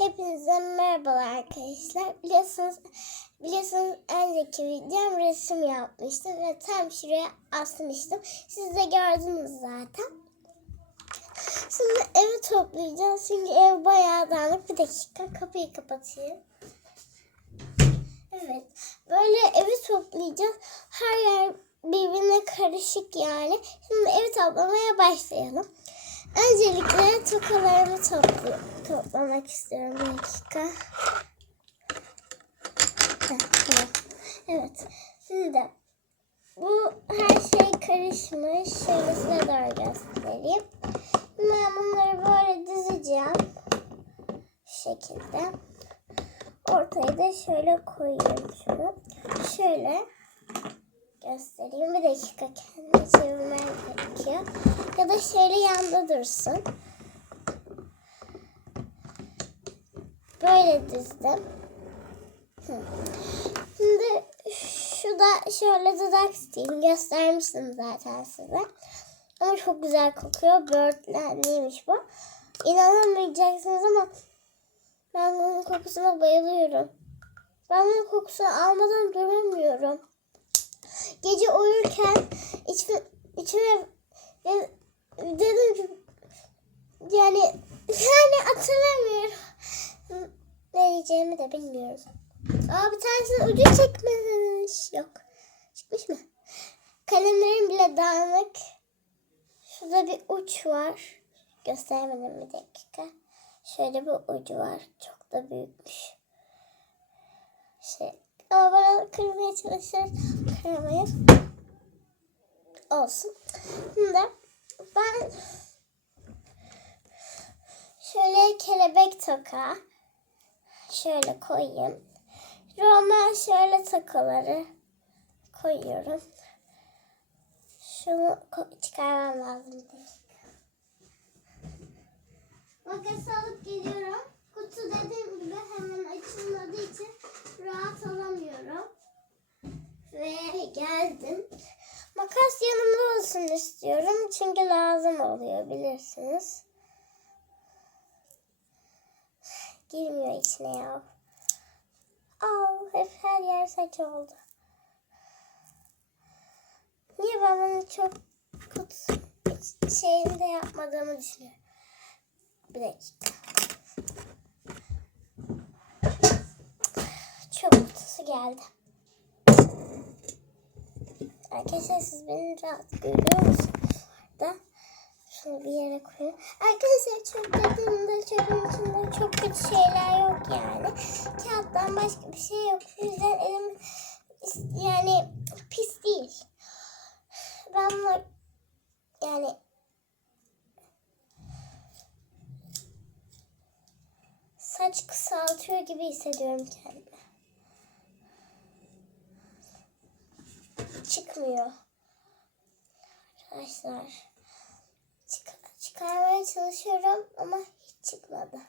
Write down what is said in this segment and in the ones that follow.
Hepinize merhabalar arkadaşlar. Biliyorsunuz biliyorsunuz önceki videom resim yapmıştım ve tam şuraya asmıştım. Siz de gördünüz zaten. Şimdi evi toplayacağız çünkü ev bayağı dağınık. Bir dakika kapıyı kapatayım. Evet. Böyle evi toplayacağız. Her yer birbirine karışık yani. Şimdi evi toplamaya başlayalım. Öncelikle toplu toplamak istiyorum. Bir dakika. Evet. Şimdi bu her şey karışmış. Şöyle size doğru göstereyim. Ben bunları böyle dizeceğim. Şu şekilde. Ortaya da şöyle koyuyorum şunu. Şöyle göstereyim. Bir dakika kendimi çevirmem gerekiyor. Ya da şöyle yanda dursun. Böyle dizdim. Şimdi şu da şöyle dudak steyim. Göstermiştim zaten size. Ama çok güzel kokuyor. Birdland'liymiş bu. İnanamayacaksınız ama ben bunun kokusuna bayılıyorum. Ben bunun kokusunu almadan duramıyorum. Gece uyurken içime, içime dedim ki yani yani hatırlamıyorum. Ne diyeceğimi de bilmiyorum. Aa bir tanesinin ucu çıkmış. Yok. Çıkmış mı? Kalemlerim bile dağınık. Şurada bir uç var. Gösteremedim bir dakika. Şöyle bir ucu var. Çok da büyükmüş. Şey. Ama bana kırmaya çalışır. Kıramayız. Olsun. Şimdi ben şöyle kelebek toka şöyle koyayım. Roman şöyle tokaları koyuyorum. Şunu çıkarmam lazım. Makas alıp geliyorum. Kutu dediğim gibi hemen açılmadığı için rahat alamıyorum. Ve geldim. Makas yanımda olsun istiyorum. Çünkü lazım oluyor bilirsiniz. Girmiyor içine ya. Aa, hep her yer saç oldu. Niye ben bunu çok kutu şeyinde yapmadığımı düşünüyorum. Bir dakika. Çok kutusu geldi. Arkadaşlar siz beni rahat görüyor musunuz? Şunu bir yere koyayım. Arkadaşlar çöp dediğimde çöpün içinde çok kötü şeyler yok yani. Kağıttan başka bir şey yok. O yüzden elim yani pis değil. Ben bunu yani saç kısaltıyor gibi hissediyorum kendimi. Çıkmıyor. Arkadaşlar çıkarmaya çalışıyorum ama hiç çıkmadı.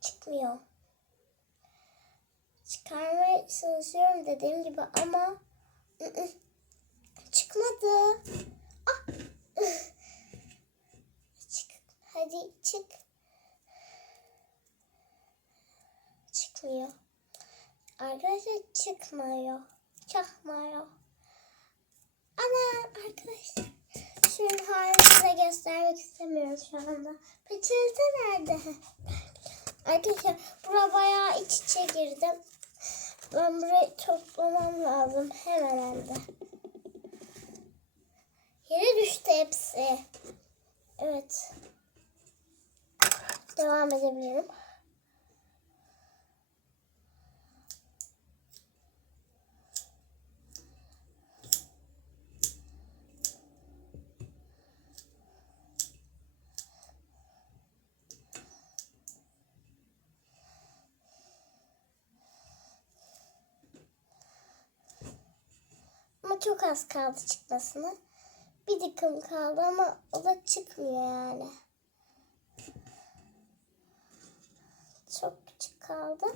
Çıkmıyor. Çıkarmaya çalışıyorum dediğim gibi ama ı-ı, çıkmadı. Ah. Çık. Hadi çık. Çıkmıyor. Arkadaşlar çıkmıyor. Çıkmıyor. Ana arkadaşlar. Şunun halini göstermek istemiyorum şu anda. Peçete nerede? Arkadaşlar bura bayağı iç içe girdim. Ben burayı toplamam lazım hemen hem de. Yere düştü hepsi. Evet. Devam edebilirim. Ama çok az kaldı çıkmasına. Bir dikim kaldı ama o da çıkmıyor yani. Çok küçük kaldı.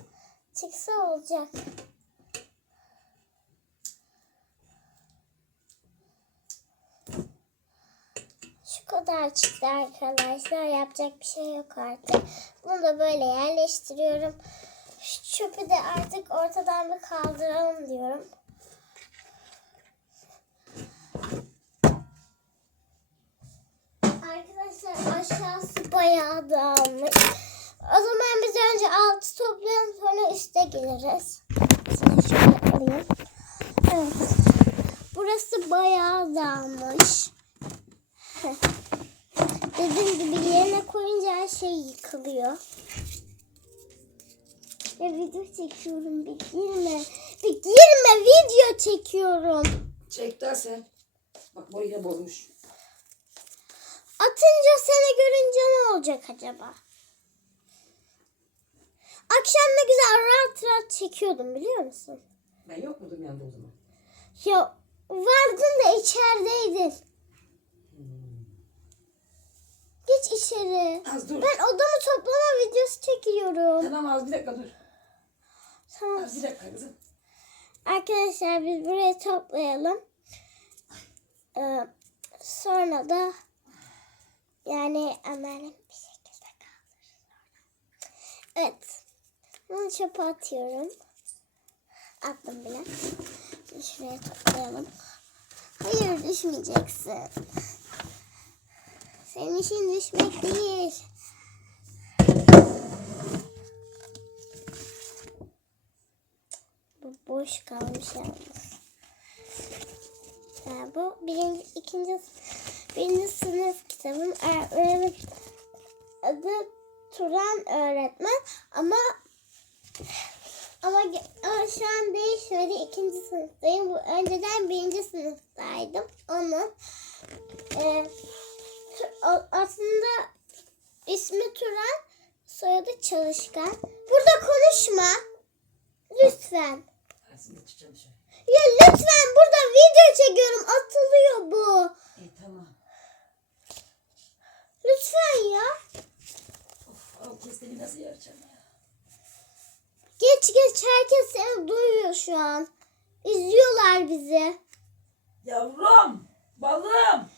Çıksa olacak. Şu kadar çıktı arkadaşlar. Yapacak bir şey yok artık. Bunu da böyle yerleştiriyorum. Şu çöpü de artık ortadan bir kaldıralım diyorum. Arkadaşlar aşağısı bayağı dağılmış. O zaman biz önce altı toplayalım sonra üste geliriz. Şimdi şöyle alayım. Evet. Burası bayağı dağılmış. Dediğim gibi yerine koyunca her şey yıkılıyor. Ve video çekiyorum bir girme. Bir girme video çekiyorum. Çek daha sen. Bak bu yine bozmuş. Atınca seni görünce ne olacak acaba? Akşam ne güzel rahat rahat çekiyordum biliyor musun? Ben yok muydum yanında o zaman? Ya vardın da içerideydin. Geç içeri. Az dur. Ben odamı toplama videosu çekiyorum. Tamam az bir dakika dur. Tamam. Az bir dakika kızım. Arkadaşlar biz buraya toplayalım. Ee, sonra da yani Ömer'le bir şekilde kaldırırız oradan. Evet. Bunu çöpe atıyorum. Attım bile. Şimdi Şuraya toplayalım. Hayır düşmeyeceksin. Senin işin düşmek değil. Bu boş kalmış yalnız. Ha, bu birinci, ikinci, birinci sınıf kitabım. Öğretmen adı Turan öğretmen ama ama, şu an değişmedi. İkinci sınıftayım. Bu önceden birinci sınıftaydım. Onun e, aslında ismi Turan, soyadı Çalışkan. Burada konuşma. Lütfen. Şöyle. Ya lütfen burada video çekiyorum. Atılıyor bu. İyi tamam. Lütfen ya. Of al kesteni nasıl yarayacağım ya? Geç geç herkes seni duyuyor şu an. İzliyorlar bizi. Yavrum, balım,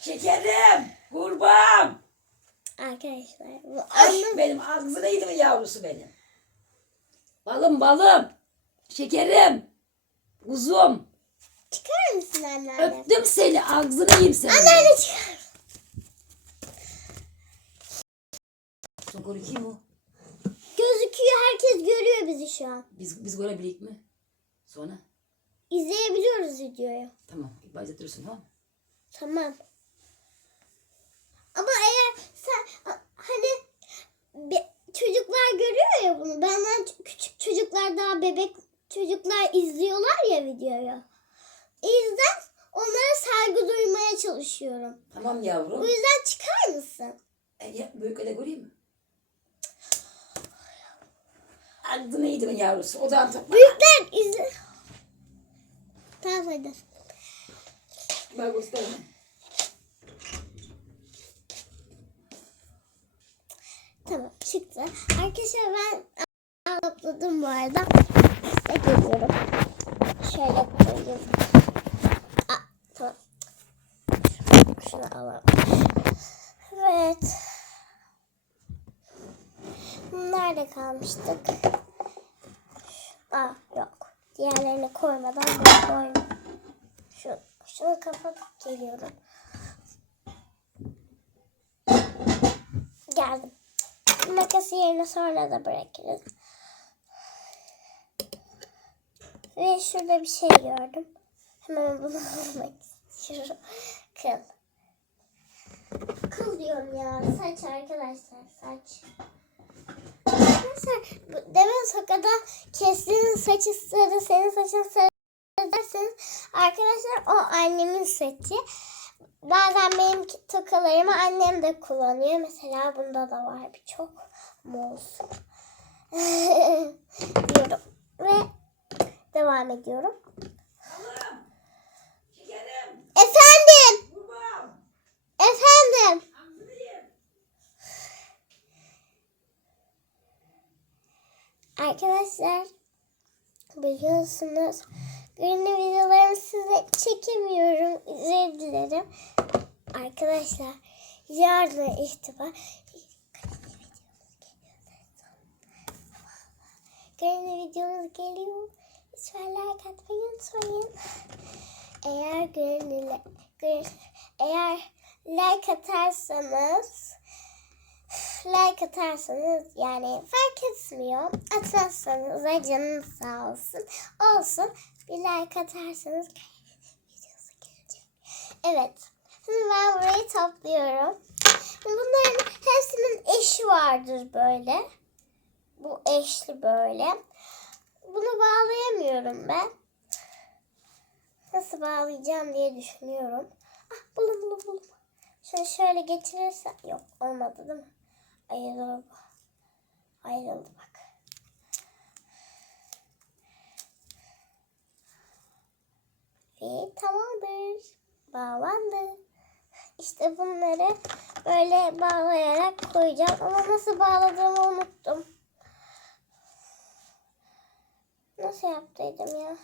şekerim, kurban. Arkadaşlar bu Ay anlam benim ağzına yedi mi yavrusu benim? Balım balım, şekerim, kuzum. çıkar mısın anneanne? Öptüm seni ağzını yiyeyim seni. Anneanne çıkar. Sokor kim o? Gözüküyor herkes görüyor bizi şu an. Biz, biz görebilik mi? Sonra? İzleyebiliyoruz videoyu. Tamam. İkbal ettirirsin tamam? Tamam. Ama eğer sen hani be- çocuklar görüyor ya bunu. Benden küçük çocuklar daha bebek çocuklar izliyorlar ya videoyu. O yüzden onlara saygı duymaya çalışıyorum. Tamam Bu yavrum. yüzden çıkar mısın? E, ya, büyük göreyim mi? Ağzını yedi mi yavrusu? O da topla. Büyükler izle. Tamam hadi. Bak göster. Tamam çıktı. Arkadaşlar ben topladım bu arada. Size geliyorum. Şöyle koyayım. Aa, tamam. Şunu alalım. Evet. Nerede kalmıştık? Aa yok. Diğerlerini koymadan koyayım. Şu, şunu kapatıp geliyorum. Geldim. Makası yerine sonra da bırakırız. Ve şurada bir şey gördüm. Hemen bunu almak istiyorum. Kıl. Kıl diyorum ya. Saç arkadaşlar. Saç. Arkadaşlar demin sokada kestiğiniz saçı sarı, senin saçın sarı derseniz arkadaşlar o annemin saçı. Bazen benim tokalarımı annem de kullanıyor. Mesela bunda da var birçok. Muz. diyorum. Ve devam ediyorum. Balım, şekerim, Efendim. kurban. Efendim. Ağzını yiyeyim. Arkadaşlar biliyorsunuz günlük videolarımı size çekemiyorum. Özür dilerim. Arkadaşlar yarın ihtibar Günlük videomuz geliyor. Lütfen like atmayı unutmayın. Eğer gön- eğer like atarsanız like atarsanız yani fark etmiyor. Atmazsanız da canınız sağ olsun. Olsun. Bir like atarsanız videosu gelecek. Evet. Şimdi ben burayı topluyorum. Bunların hepsinin eşi vardır böyle. Bu eşli böyle. Bunu bağlayamıyorum ben. Nasıl bağlayacağım diye düşünüyorum. Ah bulun bulun. Şunu şöyle getirirsem. Yok olmadı değil mi? Ayrıldı. Ayrıldı bak. Ve tamamdır. Bağlandı. İşte bunları böyle bağlayarak koyacağım. Ama nasıl bağladığımı unuttum. Nasıl yaptıydım ya?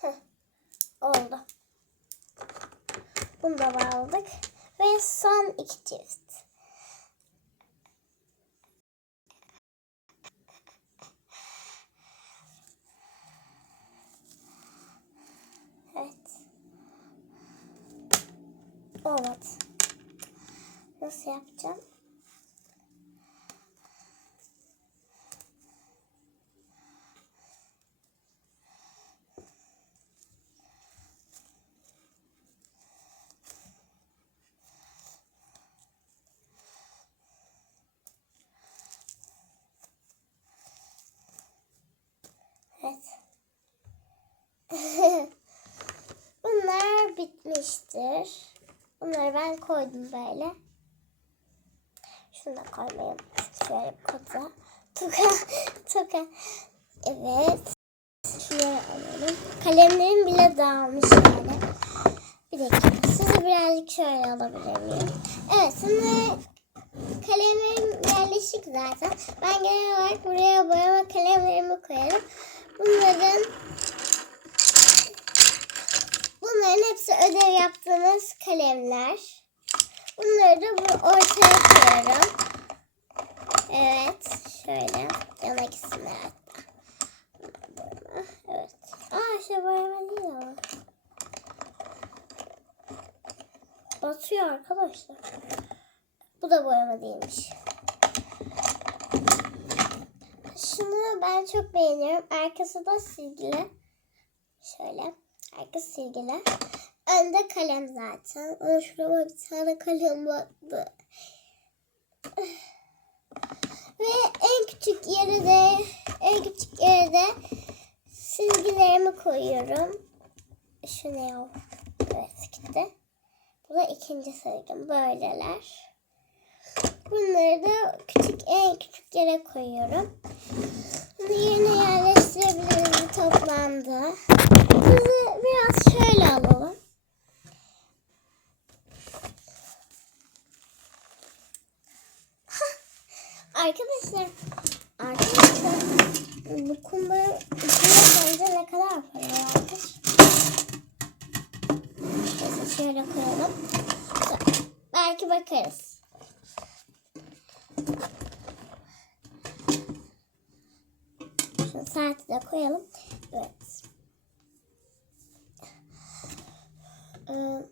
Heh, oldu. Bağladık. Ve son iki çift. Evet. Olmadı. Nasıl yapacağım? Evet. Bitmiştir. Bunları ben koydum böyle. Şunu da koymayayım. Şöyle kota. Tuka. Tuka. Evet. Şunları alalım. Kalemlerim bile dağılmış yani. Bir dakika. Sizi birazcık şöyle alabilir miyim? Evet. Şimdi kalemlerim yerleşik zaten. Ben genel olarak buraya boyama kalemlerimi koyarım. Bunların kalemler. Bunları da bu ortaya koyuyorum. Evet. Şöyle. Yana gitsinler hatta. Evet. Aa şey boyama değil ama. Batıyor arkadaşlar. Bu da boyama değilmiş. Şunu ben çok beğeniyorum. Arkası da silgili. Şöyle. Arkası silgili. Önde kalem zaten. Ama şurama bir tane kalem battı. Ve en küçük yere de en küçük yere de silgilerimi koyuyorum. Şu ne o? Evet gitti. Bu da ikinci silgim. Böyleler. Bunları da küçük en küçük yere koyuyorum. Bunu yerine yerleştirebiliriz. Bu Toplandı. Bizi biraz şöyle alalım. Arkadaşlar, arkadaşlar bu kumbarın içine ne kadar para vardır? Neyse şöyle koyalım. Belki bakarız. Şu saati de koyalım. Evet. Ee,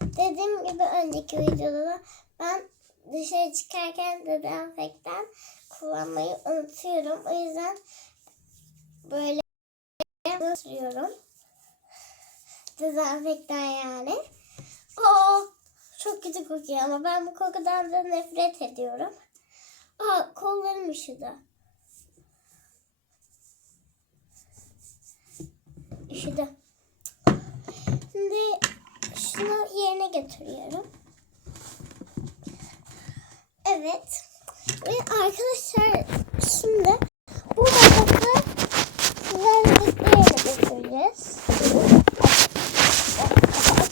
dediğim gibi önceki videoda da ben dışarı çıkarken dezenfektan kullanmayı unutuyorum. O yüzden böyle sürüyorum. Dezenfektan yani. Aa, çok kötü kokuyor ama ben bu kokudan da nefret ediyorum. Aa, kollarım üşüdü. Üşüdü. Şimdi şunu yerine götürüyorum. Evet. Ve arkadaşlar şimdi bu robotu sizlerle birlikte getireceğiz.